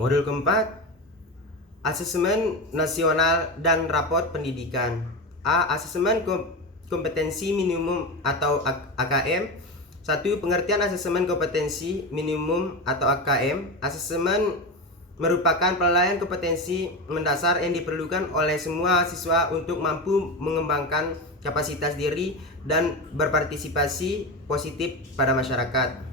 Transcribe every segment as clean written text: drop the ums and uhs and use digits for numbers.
Modul keempat, asesmen nasional dan raport pendidikan. A. Asesmen kompetensi minimum atau AKM. 1. Pengertian asesmen kompetensi minimum atau AKM. Asesmen merupakan penilaian kompetensi mendasar yang diperlukan oleh semua siswa untuk mampu mengembangkan kapasitas diri dan berpartisipasi positif pada masyarakat.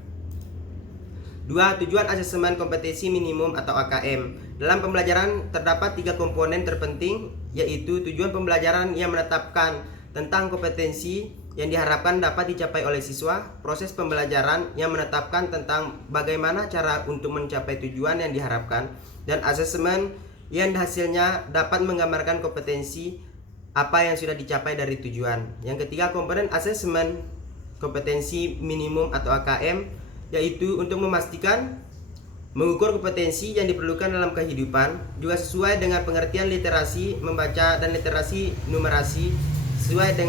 2. Tujuan asesmen kompetensi minimum atau AKM. Dalam pembelajaran terdapat 3 komponen terpenting, yaitu tujuan pembelajaran yang menetapkan tentang kompetensi yang diharapkan dapat dicapai oleh siswa, proses pembelajaran yang menetapkan tentang bagaimana cara untuk mencapai tujuan yang diharapkan, dan asesmen yang hasilnya dapat menggambarkan kompetensi apa yang sudah dicapai dari tujuan. Yang ketiga, komponen asesmen kompetensi minimum atau AKM, yaitu untuk memastikan mengukur kompetensi yang diperlukan dalam kehidupan juga sesuai dengan pengertian literasi membaca dan literasi numerasi sesuai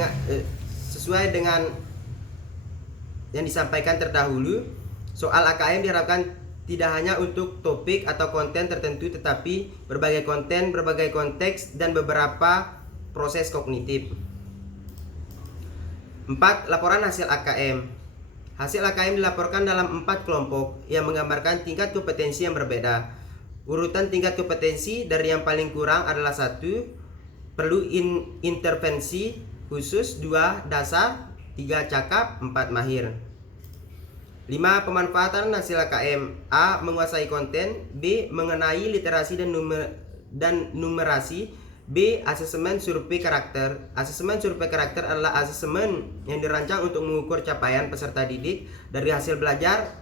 dengan yang disampaikan terdahulu. Soal AKM diharapkan tidak hanya untuk topik atau konten tertentu, tetapi berbagai konten, berbagai konteks, dan beberapa proses kognitif. 4. Laporan hasil AKM. Hasil AKM dilaporkan dalam 4 kelompok yang menggambarkan tingkat kompetensi yang berbeda. Urutan tingkat kompetensi dari yang paling kurang adalah 1. Perlu intervensi khusus, 2. Dasar, 3. Cakap, 4. Mahir. 5. Pemanfaatan hasil AKM. A. Menguasai konten. B. Mengenai literasi dan numerasi. B. Asesmen survei karakter. Asesmen survei karakter adalah asesmen yang dirancang untuk mengukur capaian peserta didik dari hasil belajar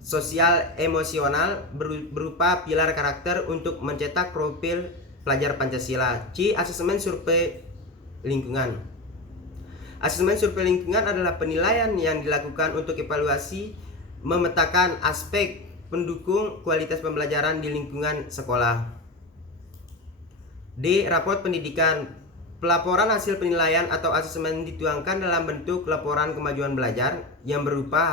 sosial emosional berupa pilar karakter untuk mencetak profil pelajar Pancasila. C. Asesmen survei lingkungan. Asesmen survei lingkungan adalah penilaian yang dilakukan untuk evaluasi memetakan aspek pendukung kualitas pembelajaran di lingkungan sekolah. D. Raport pendidikan. Pelaporan hasil penilaian atau asesmen dituangkan dalam bentuk laporan kemajuan belajar yang berupa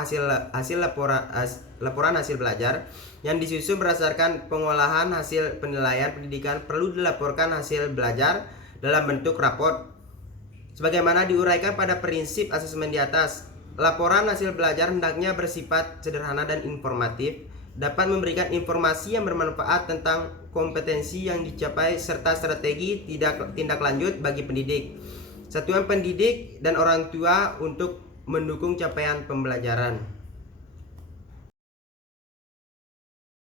laporan hasil belajar yang disusun berdasarkan pengolahan hasil penilaian pendidikan. Perlu dilaporkan hasil belajar dalam bentuk raport sebagaimana diuraikan pada prinsip asesmen di atas. Laporan hasil belajar hendaknya bersifat sederhana dan informatif, dapat memberikan informasi yang bermanfaat tentang kompetensi yang dicapai serta strategi tindak lanjut bagi pendidik, satuan pendidik, dan orang tua untuk mendukung capaian pembelajaran.